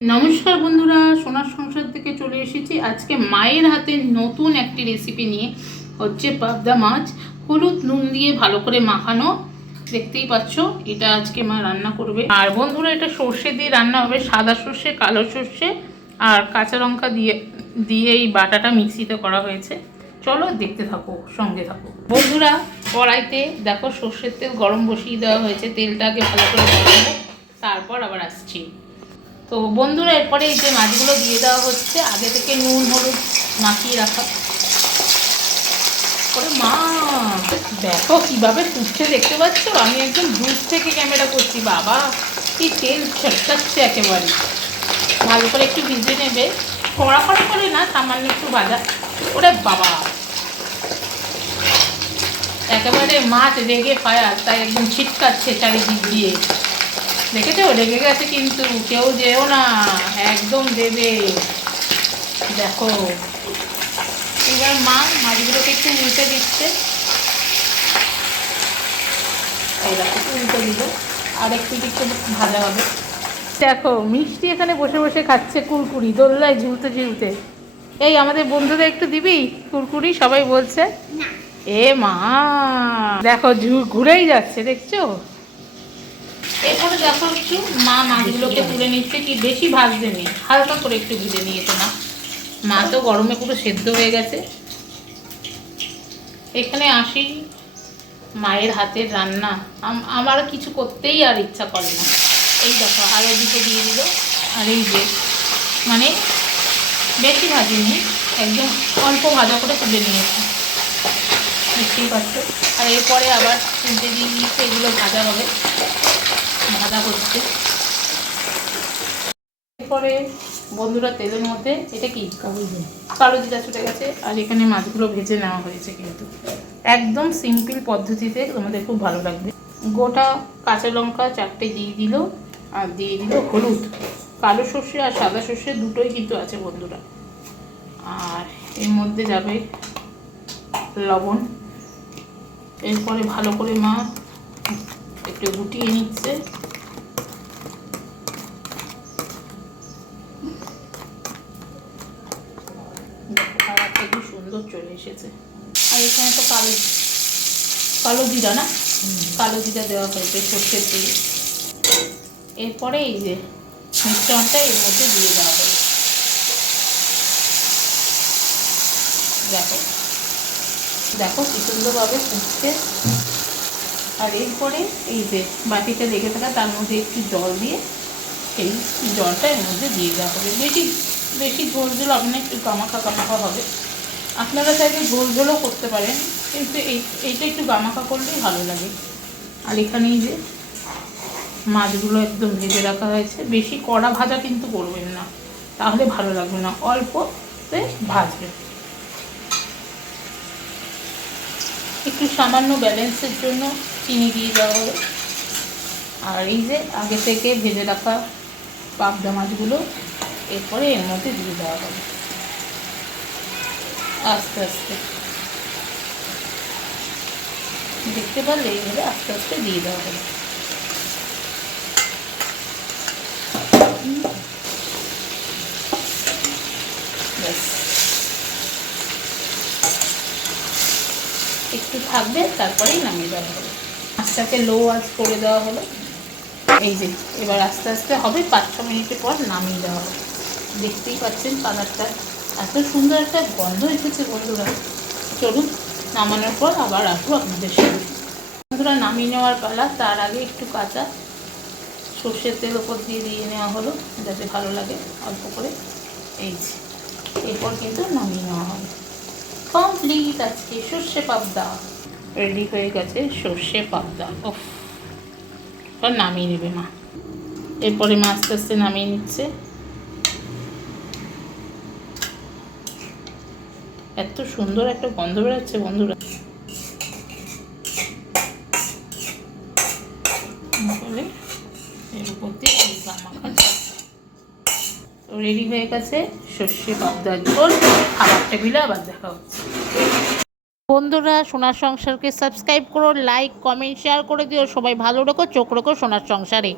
নমস্কার বন্ধুরা, সোনার সংসার থেকে চলে এসেছি আজকে মায়ের হাতে নতুন একটি রেসিপি নিয়ে। হচ্ছে পাবদা মাছ হলুদ নুন দিয়ে ভালো করে মাখানো। দেখতেই পাচ্ছ, এটা আজকে মা রান্না করবে। আর বন্ধুরা, এটা সর্ষে দিয়ে রান্না হবে, সাদা সর্ষে, কালো সর্ষে আর কাঁচা লঙ্কা দিয়ে দিয়ে এই বাটাটা মিক্সিতে করা হয়েছে। চলো দেখতে থাকো, সঙ্গে থাকো বন্ধুরা। কড়াইতে দেখো সর্ষের তেল গরম বসিয়ে দেওয়া হয়েছে। তেলটাকে ভালো করে গরম, তারপর আবার আসছি। তো বন্ধুরা, এরপরে এই যে মাছগুলো দিয়ে দেওয়া হচ্ছে, আগে থেকে নুন হলুদ মাখিয়ে রাখা। পরে মা দেখো কিভাবে ফুটছে, দেখতে পাচ্ছ? আমি একদম দূর থেকে ক্যামেরা করছি। বাবা কি তেল ছেড়কাচ্ছে একেবারে। ভালো করে একটু ভিজে নেবে, কড়া কড়া করে না, সামান্য একটু ভাজা। ওরে বাবা, একেবারে মাছ রেগে ফায়ার, তাই একদম ছিটকাচ্ছে চারিদিক দিয়ে। দেখেছো, রেগে গেছে কিন্তু। কেউ যেও না, একদম দেবে। দেখো এবার মাছগুলোকে একটু উল্টে দিচ্ছে। এই দেখো উল্টে দিল, আর একটু ভাজা হবে। দেখো মিষ্টি এখানে বসে বসে খাচ্ছে কুরকুরি, দোল্লায় ঝুলতে ঝুলতে। এই আমাদের বন্ধুদের একটু দিবি কুরকুরি, সবাই বলছে। এ মা দেখো ঘুরেই যাচ্ছে, দেখছো? এরপরে দেখো একটু মা মাছগুলোকে তুলে নিচ্ছে। কি বেশি ভাজতে নেই, হালকা করে একটু ভেজে নিয়েছে মা তো গরমে পুরো সেদ্ধ হয়ে গেছে। এখানে আসি, মায়ের হাতের রান্না আমার কিছু করতেই আর ইচ্ছা করে না। এই দেখো আরও দুটো দিয়ে দিল। আর এই যে মানে বেশি ভাজিনি, একদম অল্প ভাজা করে তুলে নিয়েছি, দেখতেই পাচ্ছ। আর এরপরে আবার তুলতে দিয়ে নিচ্ছে, এগুলো ভাজা হবে, ভাজা করছে। এরপরে বন্ধুরা তেলের মধ্যে এটা কি কালো জিরা ছুটে গেছে। আর এখানে মাছগুলো ভেজে নেওয়া হয়েছে, কিন্তু একদম সিম্পল পদ্ধতিতে, তোমাদের খুব ভালো লাগবে। গোটা কাঁচা লঙ্কা 4টে দিয়ে দিল, আর দিয়ে দিল হলুদ। কালো সর্ষে আর সাদা সর্ষে দুটোই কিন্তু আছে বন্ধুরা। আর এর মধ্যে যাবে লবণ। এরপরে ভালো করে মা একটু গুটিয়ে নিচ্ছে। কালারটা খুব সুন্দর চলে এসেছে। আর এখানে তো কালো জিরা না, কালো জিরা দেওয়া হয়েছে সর্ষের তেলে। এরপরে এই যে মিশ্রণটা এর মধ্যে দিয়ে দেওয়া হবে। দেখো দেখো কি সুন্দরভাবে ফুটছে। আর এরপরে এই যে বাটিতে লেগে থাকা, তার মধ্যে একটু জল দিয়ে সেই জলটা এর মধ্যে দিয়ে দেওয়া হবে। বেশি বেশি ঝোল ঝোল হবে না, একটু গামাখা গামাখা হবে। আপনারা চাইলে ঝোল ঝোলও করতে পারেন, কিন্তু এইটা একটু গামাখা করলেই ভালো লাগে। আর এখানেই যে মাছগুলো একদম ভেজে রাখা হয়েছে। বেশি কড়া ভাজা কিন্তু করবেন না, তাহলে ভালো লাগবে না, অল্পতে ভাজবে। একটু সামান্য ব্যালেন্সের জন্য চিনি দিয়ে দেওয়া হবে। আর এই যে আগে থেকে ভেজে রাখা পাবদা মাছগুলো এরপরে এর মধ্যে দিয়ে দেওয়া হবে আস্তে আস্তে। দেখতে পারলে এইভাবে আস্তে আস্তে দিয়ে দেওয়া হবে। একটু থাকবে, তারপরেই নামিয়ে দেওয়া হবে। মাছটাকে লো আঁচ করে দেওয়া হলো। এই যে এবার আস্তে আস্তে হবে, 5-6 মিনিটের পর নামিয়ে দেওয়া হবে। দেখতেই পাচ্ছেন কালারটা, এত সুন্দর একটা গন্ধ এসেছে বন্ধুরা। চলুন নামানোর পর আবার আসবো আপনাদের সাথে। বন্ধুরা নামিয়ে নেওয়ার পালা। তার আগে একটু কাঁচা সর্ষের তেল ওপর দিয়ে নেওয়া হলো, যাতে ভালো লাগে অল্প করে। এই যে এরপর কিন্তু নামিয়ে নেওয়া হবে। কমপ্লিট, আজকে সর্ষে পাবদা রেডি হয়ে গেছে। সর্ষে পাবদা ওফ, এবার নামিয়ে নেবে মা। এরপরে মা আস্তে আস্তে নামিয়ে নিচ্ছে। এত সুন্দর একটা গন্ধ বেরোচ্ছে বন্ধুরা। এর উপর দিয়ে গামাখা রেডি হয়ে গেছে সর্ষে পাবদার ঝোল। খাবার টেবিলে আবার দেখা হচ্ছে। বন্ধুরা, সোনার সংসারকে সাবস্ক্রাইব করো, লাইক কমেন্ট শেয়ার করে দিও। সবাই ভালো রেখো, চোখ রেখো সোনার সংসারে।